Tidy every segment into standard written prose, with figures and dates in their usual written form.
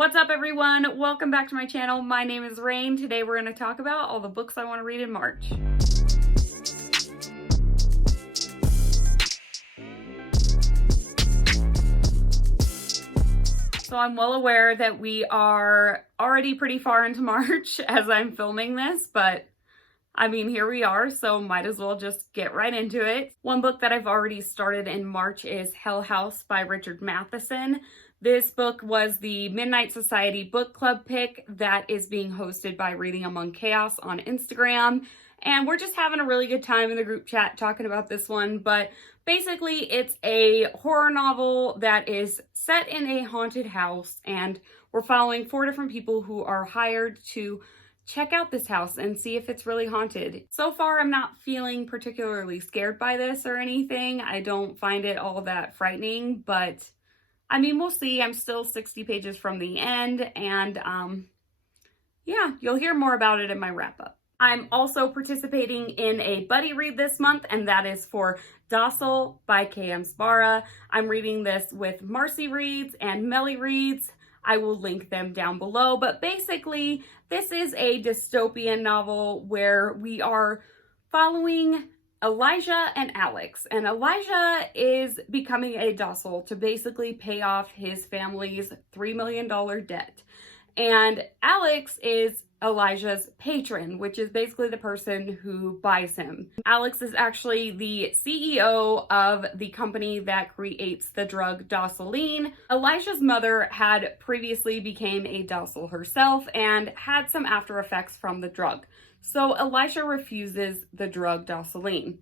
What's up, everyone? Welcome back to my channel. My name is Raine. Today we're going to talk about all the books I want to read in March. So I'm well aware that we are already pretty far into March as I'm filming this, but I mean, here we are, so might as well just get right into it. One book that I've already started in March is Hell House by Richard Matheson. This book was the Midnight Society book club pick that is being hosted by Reading Among Chaos on Instagram. And we're just having a really good time in the group chat talking about this one. But basically, it's a horror novel that is set in a haunted house. And we're following 4 different people who are hired to check out this house and see if it's really haunted. So far, I'm not feeling particularly scared by this or anything. I don't find it all that frightening, but I mean, we'll see. I'm still 60 pages from the end, and yeah, you'll hear more about it in my wrap-up. I'm also participating in a buddy read this month, and that is for Docile by K.M. Sbarra. I'm reading this with Marcy Reads and Melly Reads. I will link them down below, but basically, this is a dystopian novel where we are following Elijah and Alex, and Elijah is becoming a docile to basically pay off his family's $3 million debt. And Alex is Elijah's patron, which is basically the person who buys him. Alex is actually the CEO of the company that creates the drug Docile. Elijah's mother had previously became a docile herself and had some after effects from the drug. So Elijah refuses the drug Docile.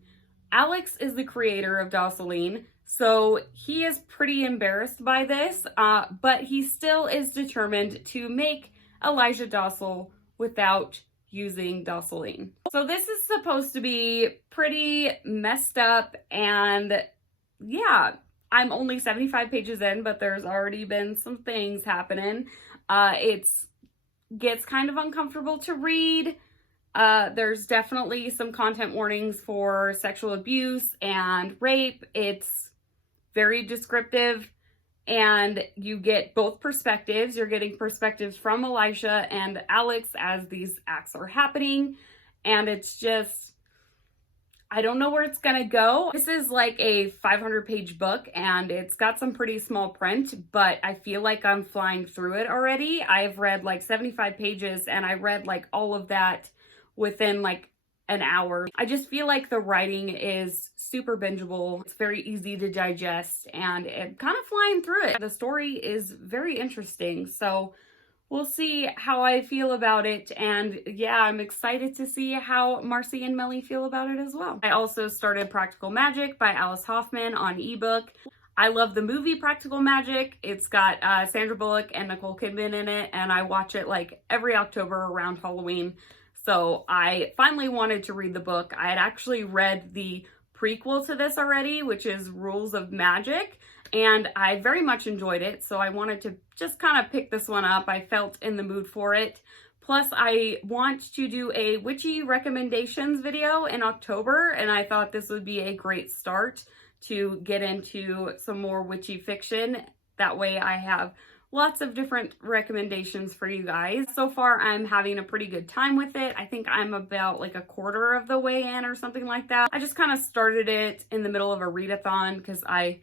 Alex is the creator of Docile, so he is pretty embarrassed by this, but he still is determined to make Elijah docile without using Docile. So this is supposed to be pretty messed up, and yeah, I'm only 75 pages in, but there's already been some things happening. It gets kind of uncomfortable to read. There's definitely some content warnings for sexual abuse and rape. It's very descriptive, and you get both perspectives. You're getting perspectives from Elijah and Alex as these acts are happening, and it's just, I don't know where it's gonna go. This is like a 500-page book, and it's got some pretty small print, but I feel like I'm flying through it already. I've read like 75 pages, and I read like all of that within like an hour. I just feel like the writing is super bingeable. It's very easy to digest, and it kind of flying through it. The story is very interesting, so we'll see how I feel about it. And yeah, I'm excited to see how Marcy and Melly feel about it as well. I also started Practical Magic by Alice Hoffman on ebook. I love the movie Practical Magic. It's got Sandra Bullock and Nicole Kidman in it, and I watch it like every October around Halloween. So I finally wanted to read the book. I had actually read the prequel to this already, which is Rules of Magic, and I very much enjoyed it. So I wanted to just kind of pick this one up. I felt in the mood for it. Plus, I want to do a witchy recommendations video in October, and I thought this would be a great start to get into some more witchy fiction. That way I have lots of different recommendations for you guys. So far, I'm having a pretty good time with it. I think I'm about like a quarter of the way in or something like that. I just kind of started it in the middle of a readathon because I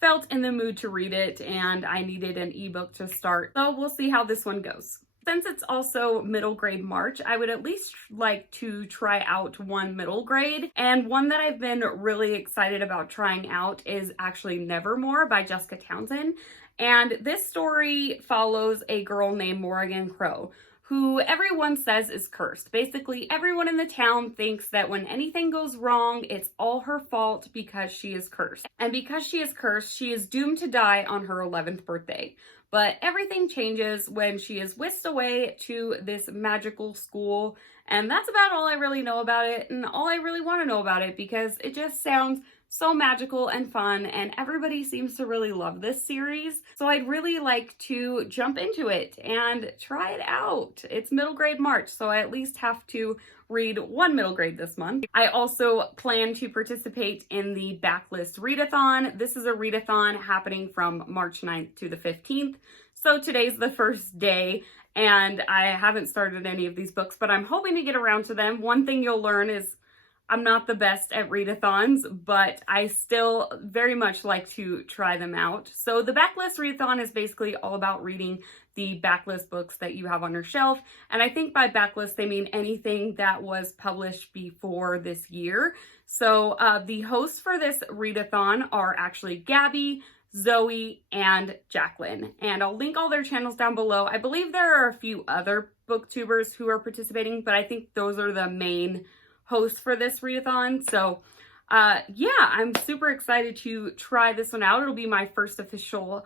felt in the mood to read it and I needed an ebook to start. So we'll see how this one goes. Since it's also middle grade March, I would at least like to try out one middle grade. And one that I've been really excited about trying out is actually Nevermore by Jessica Townsend. And this story follows a girl named Morrigan Crow, who everyone says is cursed. Basically, everyone in the town thinks that when anything goes wrong, it's all her fault because she is cursed. And because she is cursed, she is doomed to die on her 11th birthday. But everything changes when she is whisked away to this magical school. And that's about all I really know about it, and all I really want to know about it, because it just sounds so magical and fun, and everybody seems to really love this series. So I'd really like to jump into it and try it out. It's middle grade March, so I at least have to read one middle grade this month. I also plan to participate in the Backlist Readathon. This is a readathon happening from March 9th to the 15th. So today's the first day and I haven't started any of these books, but I'm hoping to get around to them. One thing you'll learn is I'm not the best at readathons, but I still very much like to try them out. So the Backlist Readathon is basically all about reading the backlist books that you have on your shelf. And I think by backlist, they mean anything that was published before this year. So the hosts for this readathon are actually Gabby, Zoe, and Jacqueline. And I'll link all their channels down below. I believe there are a few other booktubers who are participating, but I think those are the main hosts for this readathon. So yeah, I'm super excited to try this one out. It'll be my first official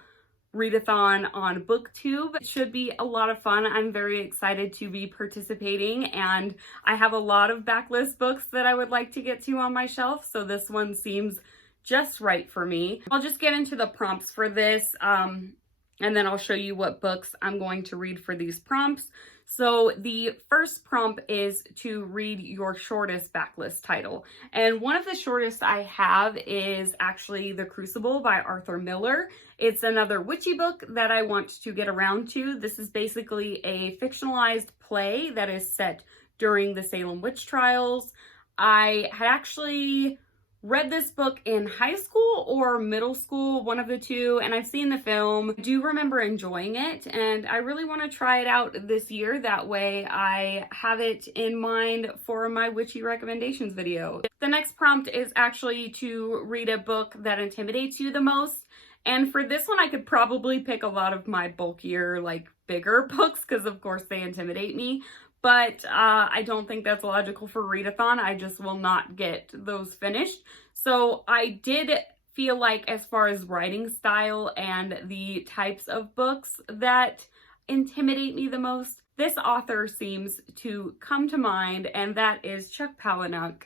readathon on BookTube. It should be a lot of fun. I'm very excited to be participating, and I have a lot of backlist books that I would like to get to on my shelf, so this one seems just right for me. I'll just get into the prompts for this, and then I'll show you what books I'm going to read for these prompts. So the first prompt is to read your shortest backlist title. And one of the shortest I have is actually The Crucible by Arthur Miller. It's another witchy book that I want to get around to. This is basically a fictionalized play that is set during the Salem witch trials. I had actually read this book in high school or middle school, one of the two, and I've seen the film. I do remember enjoying it, and I really want to try it out this year. That way I have it in mind for my witchy recommendations video. The next prompt is actually to read a book that intimidates you the most. And for this one, I could probably pick a lot of my bulkier, like bigger books, because of course they intimidate me. But I don't think that's logical for readathon. I just will not get those finished. So I did feel like, as far as writing style and the types of books that intimidate me the most, this author seems to come to mind, and that is Chuck Palahniuk.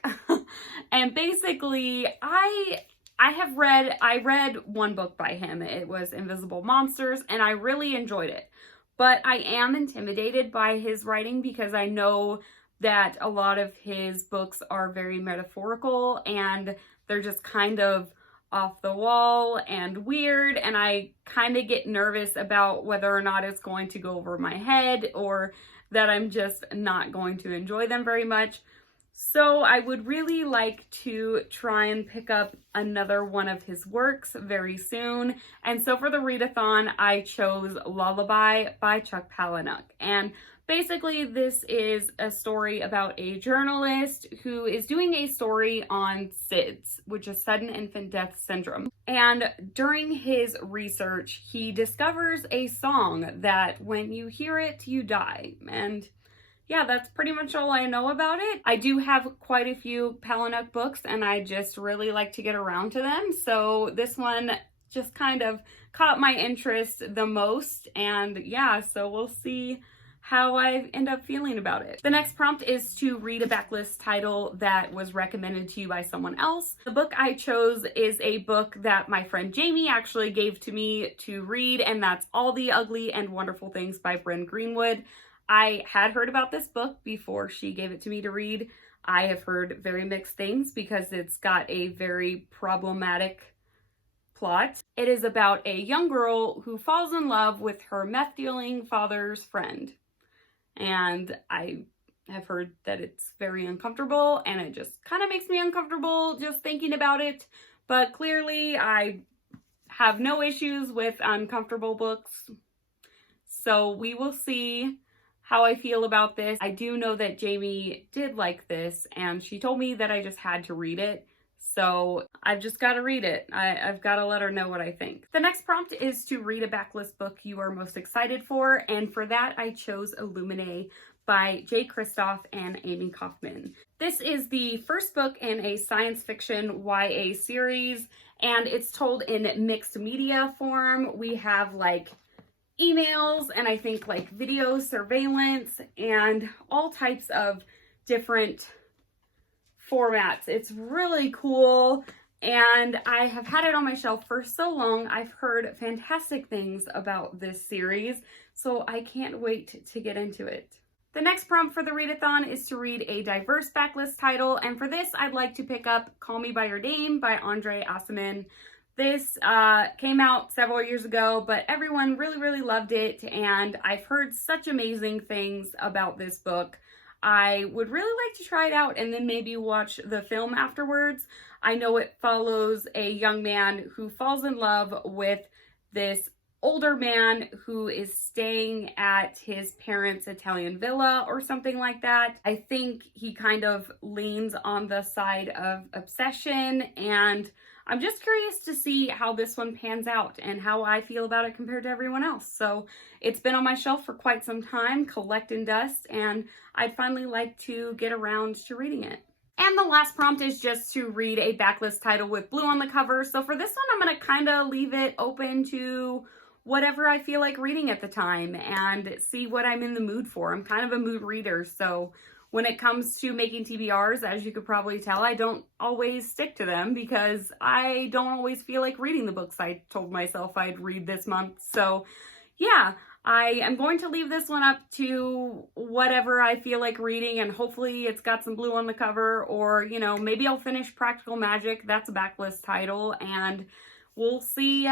And basically, I read one book by him. It was Invisible Monsters, and I really enjoyed it. But I am intimidated by his writing because I know that a lot of his books are very metaphorical and they're just kind of off the wall and weird, and I kind of get nervous about whether or not it's going to go over my head or that I'm just not going to enjoy them very much. So I would really like to try and pick up another one of his works very soon. And so for the readathon, I chose Lullaby by Chuck Palahniuk. And basically this is a story about a journalist who is doing a story on SIDS, which is sudden infant death syndrome. And during his research, he discovers a song that when you hear it, you die. And yeah, that's pretty much all I know about it. I do have quite a few Palahniuk books, and I just really like to get around to them. So this one just kind of caught my interest the most. And yeah, so we'll see how I end up feeling about it. The next prompt is to read a backlist title that was recommended to you by someone else. The book I chose is a book that my friend Jamie actually gave to me to read, and that's All the Ugly and Wonderful Things by Bryn Greenwood. I had heard about this book before she gave it to me to read. I have heard very mixed things because it's got a very problematic plot. It is about a young girl who falls in love with her meth-dealing father's friend. And I have heard that it's very uncomfortable, and it just kind of makes me uncomfortable just thinking about it. But clearly I have no issues with uncomfortable books. So we will see how I feel about this. I do know that Jamie did like this, and she told me that I just had to read it. So I've just got to read it. I've got to let her know what I think. The next prompt is to read a backlist book you are most excited for. And for that, I chose Illuminae by Jay Kristoff and Amy Kaufman. This is the first book in a science fiction YA series, and it's told in mixed media form. We have like emails and I think like video surveillance and all types of different formats. It's really cool, and I have had it on my shelf for so long. I've heard fantastic things about this series, so I can't wait to get into it. The next prompt for the readathon is to read a diverse backlist title, and for this I'd like to pick up Call Me By Your Name by Andre Aciman. This came out several years ago, but everyone really loved it, and I've heard such amazing things about this book. I would really like to try it out and then maybe watch the film afterwards. I know it follows a young man who falls in love with this older man who is staying at his parents' Italian villa or something like that. I think he kind of leans on the side of obsession, and I'm just curious to see how this one pans out and how I feel about it compared to everyone else. So it's been on my shelf for quite some time, collecting dust, and I'd finally like to get around to reading it. And the last prompt is just to read a backlist title with blue on the cover. So for this one, I'm going to kind of leave it open to whatever I feel like reading at the time and see what I'm in the mood for. I'm kind of a mood reader, so when it comes to making TBRs, as you could probably tell, I don't always stick to them because I don't always feel like reading the books I told myself I'd read this month. So yeah, I am going to leave this one up to whatever I feel like reading, and hopefully it's got some blue on the cover, or, you know, maybe I'll finish Practical Magic. That's a backlist title, and we'll see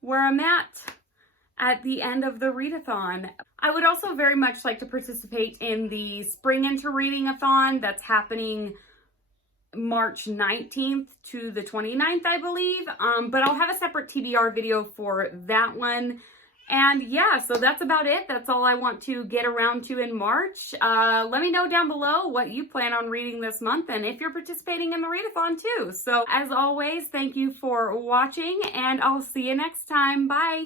where I'm at the end of the readathon. I would also very much like to participate in the Spring Into Reading-a-thon that's happening March 19th to the 29th, I believe. But I'll have a separate TBR video for that one. And yeah, so that's about it. That's all I want to get around to in March. Let me know down below what you plan on reading this month and if you're participating in the readathon too. So as always, thank you for watching, and I'll see you next time. Bye.